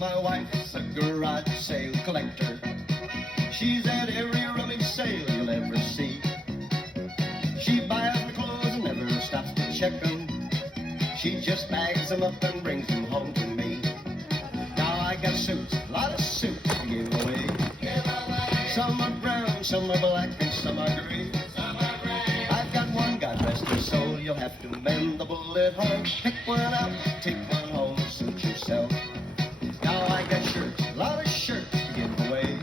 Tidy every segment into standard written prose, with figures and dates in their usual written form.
my wife's a garage sale collector. She's at every rummage sale you'll ever see. She buys my clothes and never stops to check them. She just bags them up and brings them home to me. Now I got suits, a lot of suits to give away. Some are brown, some are black, and some are gray. I've got one, God rest his soul, you'll have to mend the bullet hole. Pick one out, take one home, suit yourself. Now I got shirts, a lot of shirts to give away.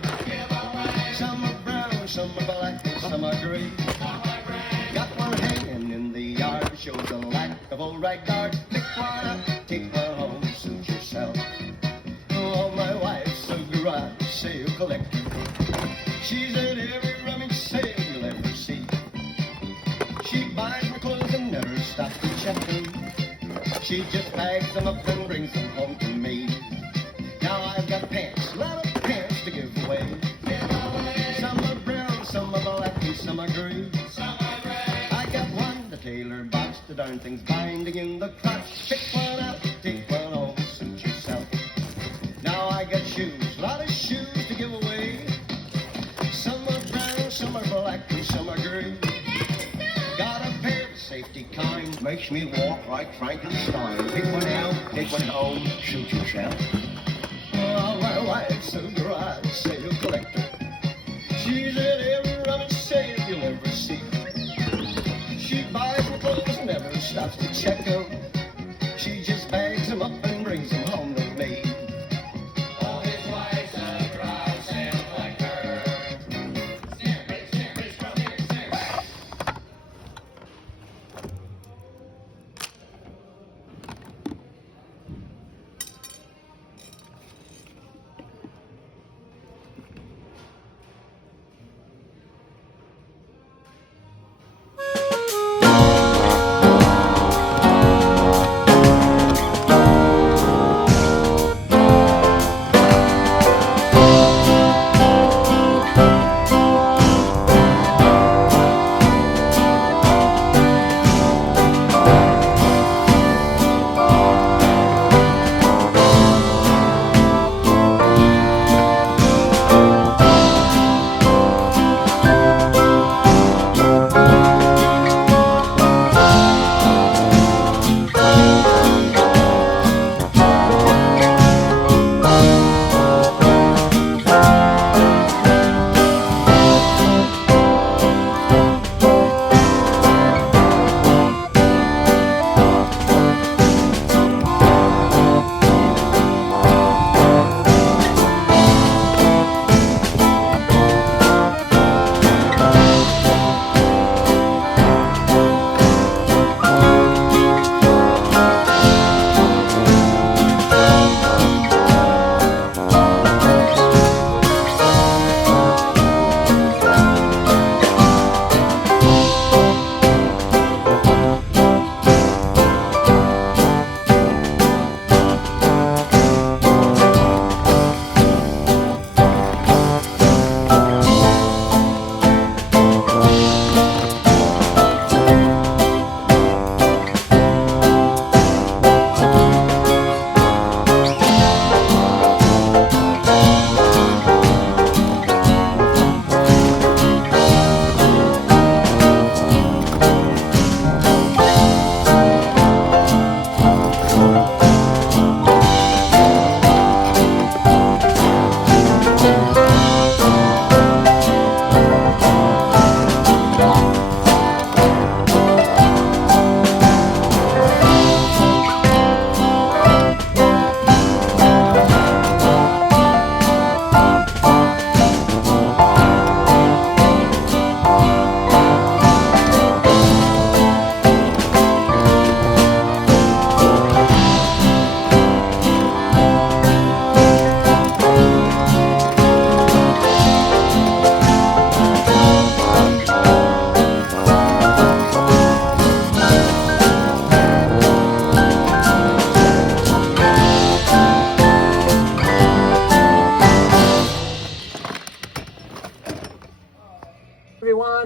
Some are brown, some are black, and some are gray. Got one hanging in the yard, shows a lack of old right guard. Pick one up, take one home, suit yourself. Oh, my wife's a garage sale collector. She's at every rummage sale you'll ever see. She buys my clothes and never stops to check them. She just bags them up and brings them home to me. Now I've got pants, a lot of pants to give away. Some are brown, some are black, and some are gray. I got one, the tailor box, the darn thing's binding in the crotch. Pick one out, take one home, suit yourself. Now I got shoes, a lot of shoes to give away. Some are brown, some are black, and some are gray. Got a pair of safety kind, makes me walk like Frankenstein. Pick one out, take one home, shoot yourself. Oh, my wife's a garage sale collector. She's at every rummage sale you'll ever see. She buys my clothes and never stops to check them. She just bags them up and brings them home to me. Oh, his wife's a garage sale collector.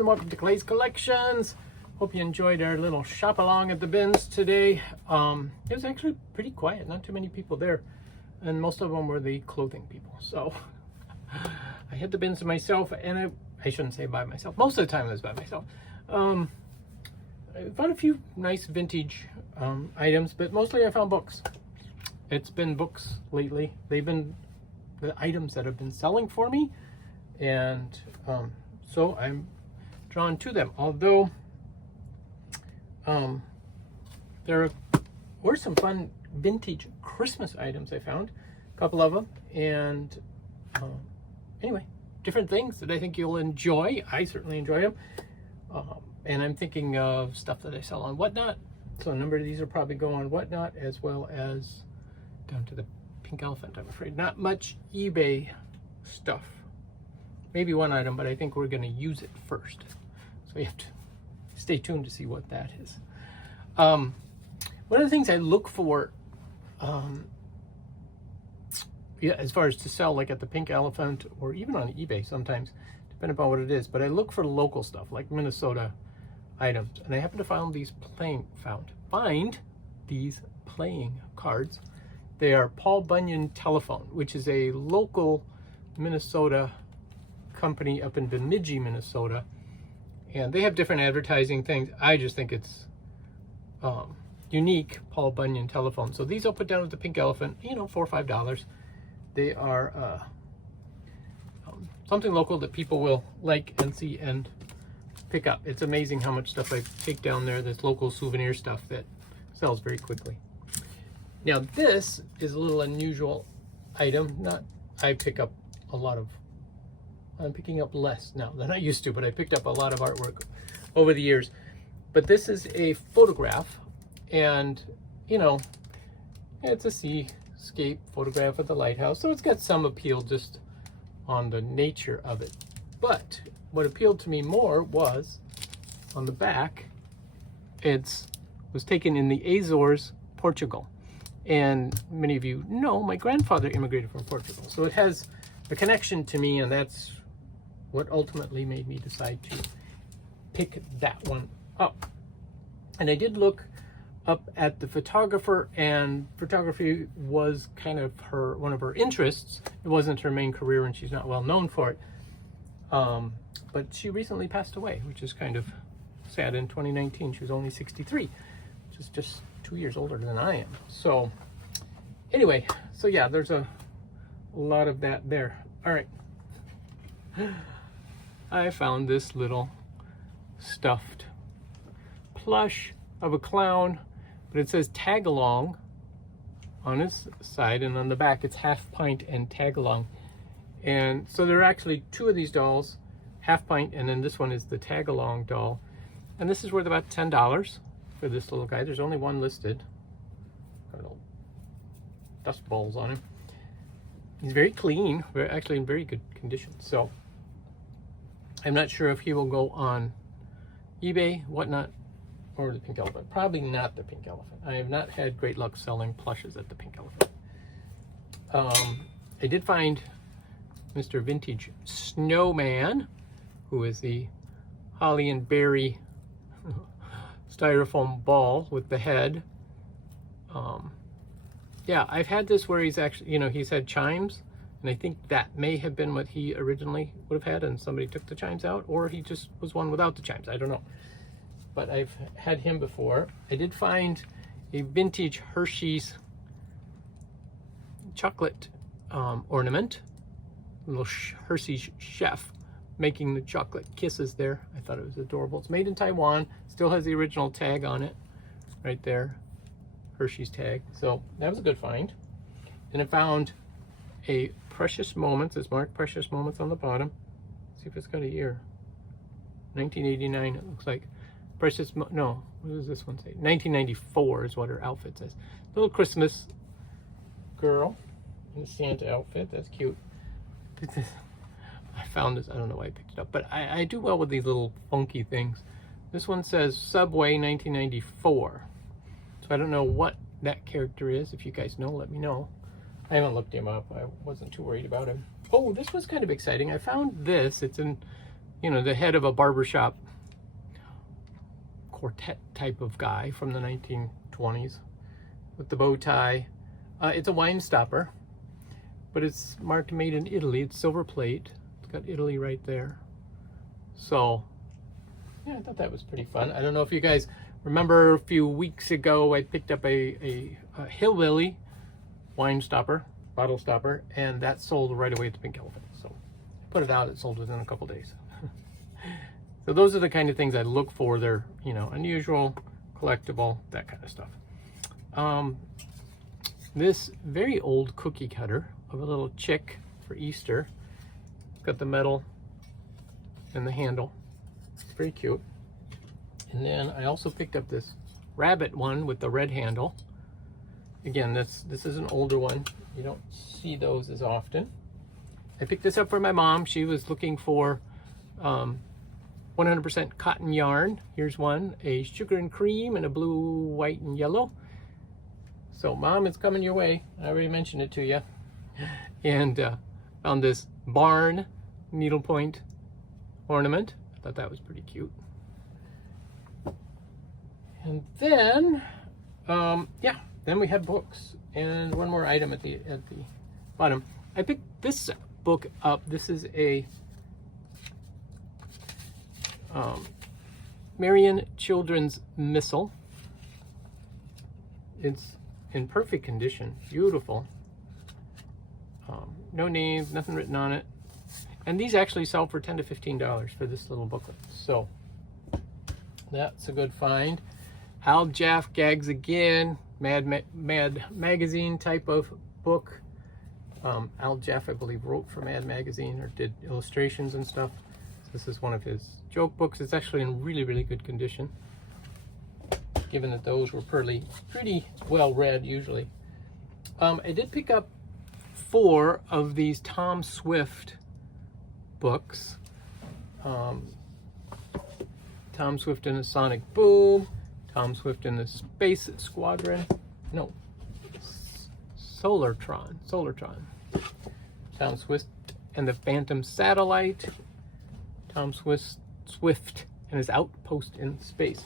everyone, welcome to Clay's Collections. Hope you enjoyed our little shop along at the bins today. It was actually pretty quiet, not too many people there. and most of them were the clothing people. So I had the bins myself, and I shouldn't say by myself. Most of the time I was by myself. I found a few nice vintage items, but mostly I found books. It's been books lately. They've been the items that have been selling for me, and so I'm drawn to them. Although there were some fun vintage Christmas items I found, a couple of them, and anyway, different things that I think you'll enjoy. I certainly enjoy them, and I'm thinking of stuff that I sell on Whatnot, so a number of these are probably go on Whatnot, as well as down to the Pink Elephant, I'm afraid. Not much eBay stuff. Maybe one item, but I think we're going to use it first. So you have to stay tuned to see what that is. One of the things I look for, yeah, as far as to sell, like at the Pink Elephant or even on eBay sometimes, depending upon what it is, but I look for local stuff like Minnesota items. And I happen to find these playing cards. They are Paul Bunyan Telephone, which is a local Minnesota company up in Bemidji, Minnesota. And they have different advertising things. I just think it's unique, Paul Bunyan Telephone. So these I'll put down at the Pink Elephant, you know, $4 or $5. They are something local that people will like and see and pick up. It's amazing how much stuff I take down there, this local souvenir stuff that sells very quickly. Now this is a little unusual item. I pick up a lot of, I'm picking up less now than I used to, but I picked up a lot of artwork over the years. But this is a photograph, and you know, it's a seascape photograph of the lighthouse, so it's got some appeal just on the nature of it. But what appealed to me more was on the back. It was taken in the Azores, Portugal. And many of you know my grandfather immigrated from Portugal, so it has a connection to me, and that's what ultimately made me decide to pick that one up. And I did look up at the photographer, and photography was kind of one of her interests. It wasn't her main career, and she's not well known for it. But she recently passed away, which is kind of sad. In 2019, she was only 63, which is just 2 years older than I am. So anyway, so yeah, there's a lot of that there. All right. I found this little stuffed plush of a clown, but it says tag along on his side, and on the back it's half pint and tag along. And so there are actually two of these dolls, half pint, and then this one is the tag along doll. And this is worth about $10 for this little guy. There's only one listed. Little dust balls on him. He's very clean, actually in very good condition. So I'm not sure if he will go on eBay, Whatnot, or the Pink Elephant. Probably not the Pink Elephant. I have not had great luck selling plushes at the Pink Elephant. I did find Mr. Vintage Snowman, who is the holly and berry styrofoam ball with the head. Yeah, I've had this where he's actually, you know, he's had chimes, and I think that may have been what he originally would have had, and somebody took the chimes out, or he just was one without the chimes. I don't know. But I've had him before. I did find a vintage Hershey's chocolate ornament, a little Hershey's chef making the chocolate kisses there. I thought it was adorable. It's made in Taiwan, still has the original tag on it right there, Hershey's tag. So that was a good find. And I found a Precious Moments. It's marked Precious Moments on the bottom. See if it's got a year. 1989 it looks like. No, what does this one say? 1994 is what her outfit says. Little Christmas girl in a Santa outfit. That's cute. I found this. I don't know why I picked it up, but I do well with these little funky things. This one says Subway 1994. So I don't know what that character is. If you guys know, let me know. I haven't looked him up. I wasn't too worried about him. Oh, this was kind of exciting. I found this. It's in, you know, the head of a barbershop quartet type of guy from the 1920s with the bow tie. It's a wine stopper, but it's marked made in Italy. It's silver plate. It's got Italy right there. So yeah, I thought that was pretty fun. I don't know if you guys remember, a few weeks ago I picked up a Hillbilly wine stopper, bottle stopper, and that sold right away at the Pink Elephant. So put it out, it sold within a couple days. So those are the kind of things I look for. They're, you know, unusual, collectible, that kind of stuff. This very old cookie cutter of a little chick for Easter. It's got the metal and the handle. It's very cute. And then I also picked up this rabbit one with the red handle. Again, this is an older one. You don't see those as often. I picked this up for my mom. She was looking for 100% cotton yarn. Here's one, a sugar and cream and a blue, white, and yellow. So Mom, it's coming your way. I already mentioned it to you. And found this barn needlepoint ornament. I thought that was pretty cute. And then, yeah, then we have books. And one more item at the bottom. I picked this book up. This is a Marian Children's Missal. It's in perfect condition, beautiful. No names, nothing written on it. And these actually sell for $10 to $15 for this little booklet. So that's a good find. Al Jaff Gags Again, Mad Magazine type of book. Al Jaff, I believe, wrote for Mad Magazine or did illustrations and stuff. This is one of his joke books. It's actually in really, really good condition, given that those were pretty well read usually. I did pick up 4 of these Tom Swift books. Tom Swift and the Sonic Boom, Tom Swift and the Space Squadron, no, Solartron, Tom Swift and the Phantom Satellite, Tom Swift and his Outpost in Space.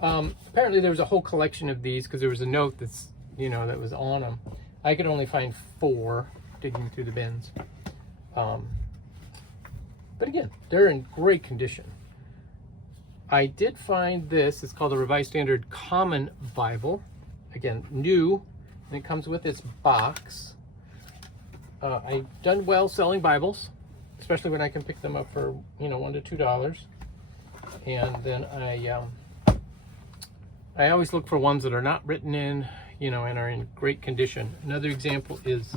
Apparently there was a whole collection of these because there was a note that's, you know, that was on them. I could only find 4 digging through the bins. But again, they're in great condition. I did find this. It's called the Revised Standard Common Bible. Again, new, and it comes with its box. I've done well selling Bibles, especially when I can pick them up for, you know, $1 to $2. And then I always look for ones that are not written in, you know, and are in great condition. Another example is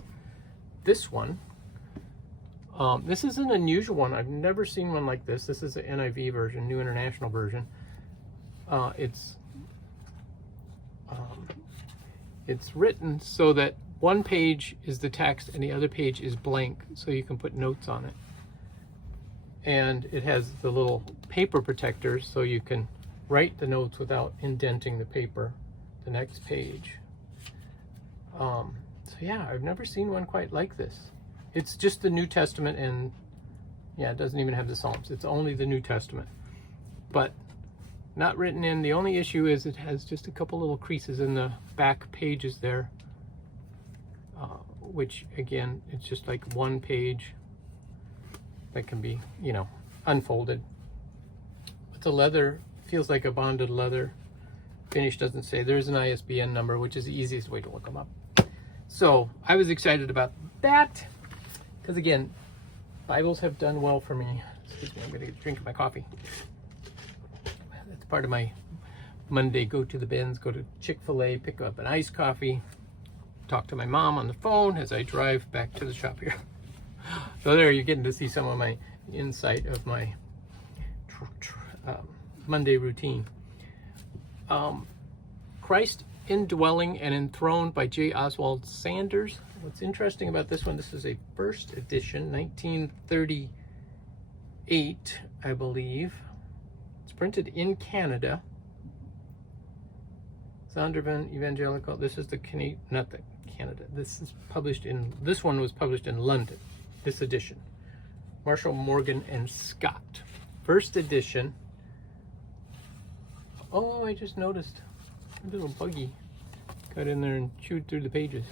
this one. This is an unusual one. I've never seen one like this. This is the NIV version, New International Version. It's written so that one page is the text and the other page is blank, so you can put notes on it. And it has the little paper protectors, so you can write the notes without indenting the paper, the next page. So yeah, I've never seen one quite like this. It's just the New Testament, and yeah, it doesn't even have the Psalms. It's only the New Testament, but not written in. The only issue is it has just a couple little creases in the back pages there, which again, it's just like one page that can be, you know, unfolded. It's a leather, feels like a bonded leather finish. Doesn't say. There's an ISBN number, which is the easiest way to look them up. So I was excited about that. Because again, Bibles have done well for me. Excuse me, I'm going to drink my coffee. That's part of my Monday go to the bins, go to Chick-fil-A, pick up an iced coffee, talk to my mom on the phone as I drive back to the shop here. So there, you're getting to see some of my insight of my Monday routine. Christ Indwelling and Enthroned by J. Oswald Sanders. What's interesting about this one, this is a first edition, 1938, I believe. It's printed in Canada. Zondervan Evangelical. This is the not the Canada. This is published in, this one was published in London, this edition. Marshall, Morgan, and Scott. First edition. Oh, I just noticed a little buggy got in there and chewed through the pages.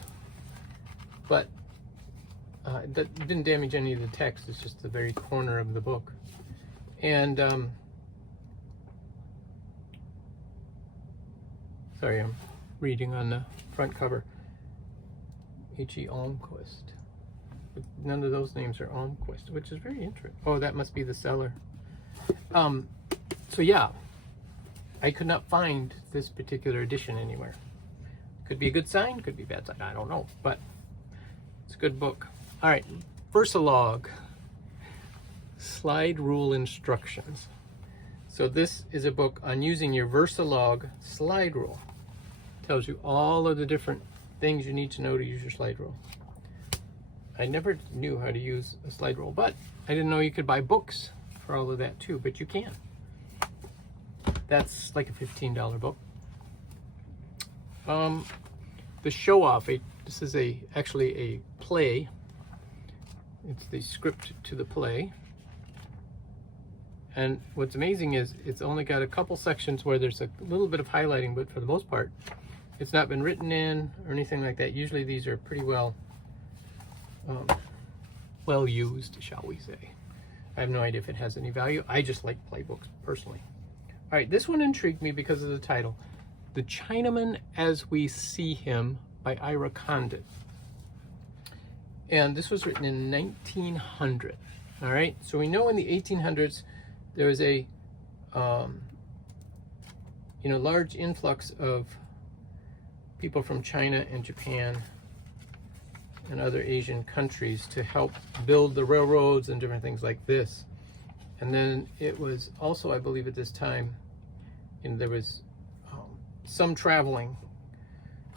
But That didn't damage any of the text. It's just the very corner of the book. And sorry, I'm reading on the front cover. H.E. Almquist. But none of those names are Almquist, which is very interesting. Oh, that must be the seller. So yeah, I could not find this particular edition anywhere. Could be a good sign, could be a bad sign, I don't know, but it's a good book. All right, Versalog, Slide Rule Instructions. So this is a book on using your Versalog slide rule. Tells you all of the different things you need to know to use your slide rule. I never knew how to use a slide rule, but I didn't know you could buy books for all of that too, but you can. That's like a $15 book. The Show Off, this is actually a play. It's the script to the play. And what's amazing is it's only got a couple sections where there's a little bit of highlighting, but for the most part, it's not been written in or anything like that. Usually these are pretty well used, shall we say. I have no idea if it has any value. I just like playbooks personally. All right, this one intrigued me because of the title. The Chinaman as We See Him by Ira Condon. And this was written in 1900. All right, so we know in the 1800s there was a large influx of people from China and Japan and other Asian countries to help build the railroads and different things like this. And then it was also, I believe at this time, there was some traveling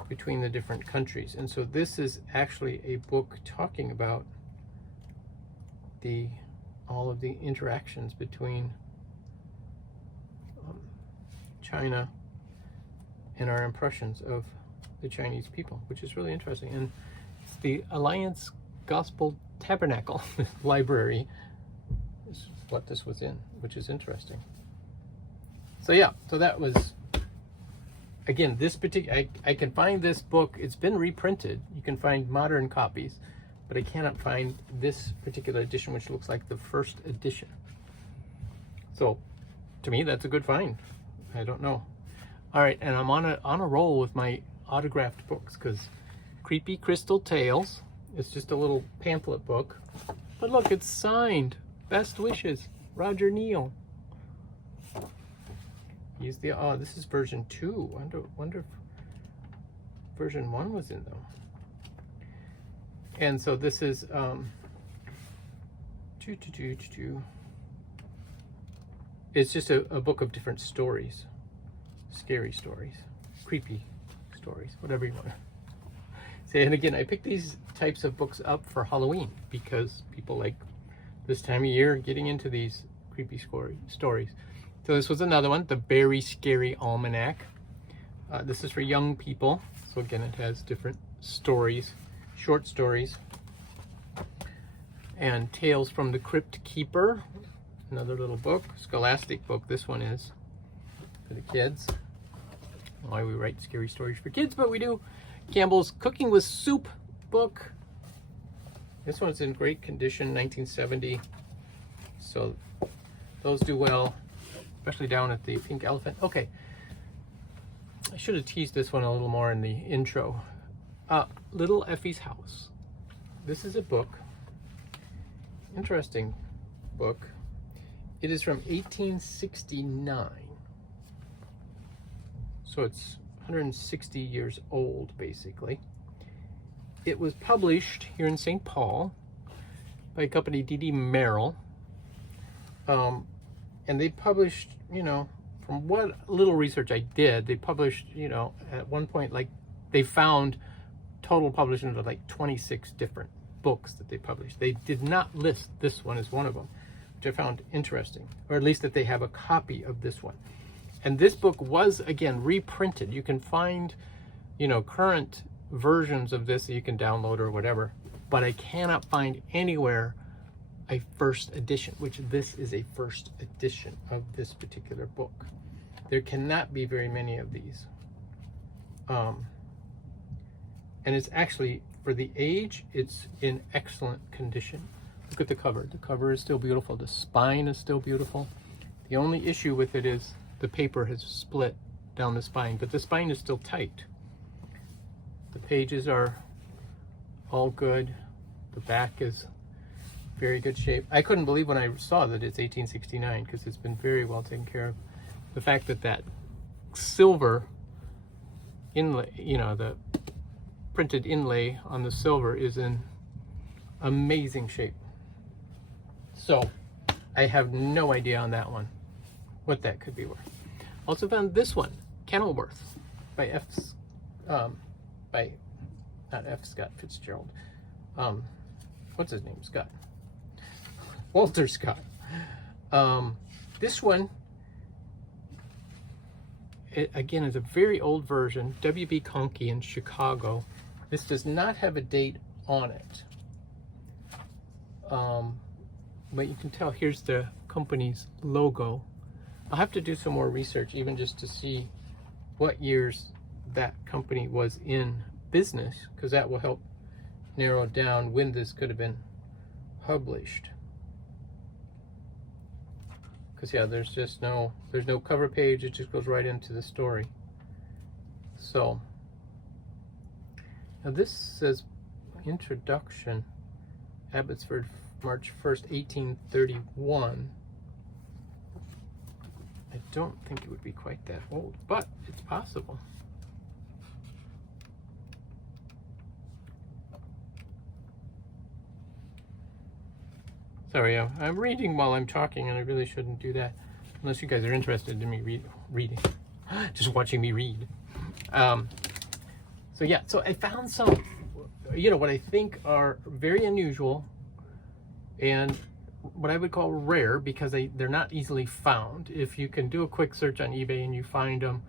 between the different countries. And so this is actually a book talking about all of the interactions between China and our impressions of the Chinese people, which is really interesting. And it's the Alliance Gospel Tabernacle Library is what this was in, which is interesting. So yeah, so that was, again, this particular, I can find this book, it's been reprinted. You can find modern copies, but I cannot find this particular edition, which looks like the first edition. So to me, that's a good find. I don't know. All right, and I'm on a roll with my autographed books, because Creepy Crystal Tales, it's just a little pamphlet book, but look, it's signed. Best wishes, Roger Neal. This is version 2. Wonder if version 1 was in them. And so this is it's just a book of different stories, scary stories, creepy stories, whatever you want to say. And again, I picked these types of books up for Halloween because people like this time of year getting into these creepy stories. So this was another one, the Very Scary Almanac. This is for young people. So again, it has different stories, short stories. And Tales from the Crypt Keeper, another little book, scholastic book. This one is for the kids. Why we write scary stories for kids, but we do. Campbell's Cooking with Soup book. This one's in great condition, 1970. So those do well, especially down at the Pink Elephant. Okay, I should have teased this one a little more in the intro. Little Effie's House. This is a book, interesting book. It is from 1869. So it's 160 years old, basically. It was published here in St. Paul by a company, D.D. Merrill. And they published, from what little research I did, they published, at one point, like, they found total publishing of like 26 different books that they published. They did not list this one as one of them, which I found interesting, or at least that they have a copy of this one. And this book was, again, reprinted. You can find, current versions of this that you can download or whatever, but I cannot find anywhere a first edition, which this is a first edition of this particular book. There cannot be very many of these. And it's actually for the age, it's in excellent condition. Look at the cover. The cover is still beautiful. The spine is still beautiful. The only issue with it is the paper has split down the spine, but the spine is still tight. The pages are all good. The back is very good shape. I couldn't believe when I saw that it's 1869 because it's been very well taken care of. The fact that that silver inlay, you know, the printed inlay on the silver is in amazing shape. So I have no idea on that one what that could be worth. Also found this one, Kenilworth, by not F. Scott Fitzgerald. What's his name? Scott. Walter Scott. This one, it, again, is a very old version. W.B. Conkey in Chicago. This does not have a date on it. But you can tell here's the company's logo. I'll have to do some more research even just to see what years that company was in business, because that will help narrow down when this could have been published. Because yeah, there's no cover page, it just goes right into the story. So now this says introduction, Abbotsford, March 1st, 1831. I don't think it would be quite that old, but it's possible. Sorry, I'm reading while I'm talking, and I really shouldn't do that unless you guys are interested in me reading, just watching me read. So yeah, so I found some, you know, what I think are very unusual and what I would call rare, because they're not easily found. If you can do a quick search on eBay and you find them,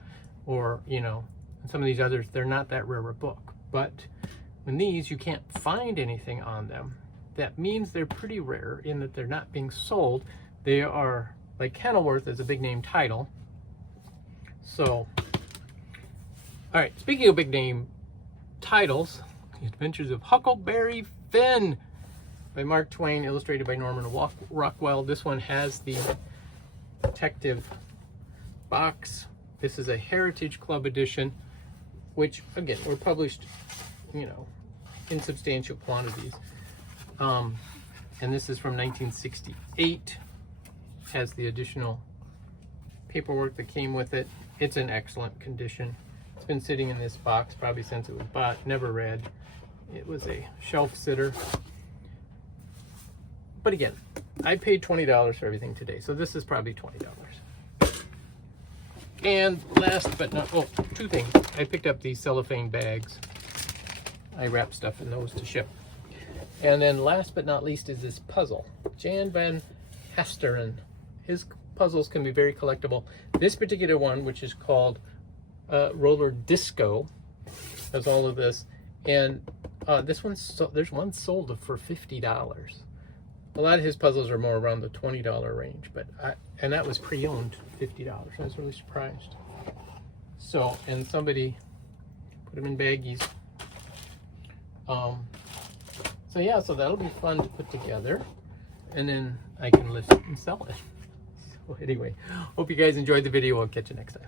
or, you know, some of these others, they're not that rare a book. But when these, you can't find anything on them, that means they're pretty rare in that they're not being sold. They are, like Kenilworth is a big name title. So, all right, speaking of big name titles, The Adventures of Huckleberry Finn by Mark Twain, illustrated by Norman Rockwell. This one has the detective box. This is a Heritage Club edition, which again were published, you know, in substantial quantities. And this is from 1968. Has the additional paperwork that came with it. It's in excellent condition. It's been sitting in this box probably since it was bought, never read. It was a shelf sitter. But again, I paid $20 for everything today, so this is probably $20. And last but not, oh, two things. I picked up these cellophane bags. I wrap stuff in those to ship. And then last but not least is this puzzle. Jan van Hasteren. His puzzles can be very collectible. This particular one, which is called Roller Disco, has all of this. And this one's, there's one sold for $50. A lot of his puzzles are more around the $20 range, but and that was pre-owned $50. I was really surprised. So, and somebody put them in baggies. So yeah, so that'll be fun to put together, and then I can list it and sell it. So anyway, hope you guys enjoyed the video. I'll catch you next time.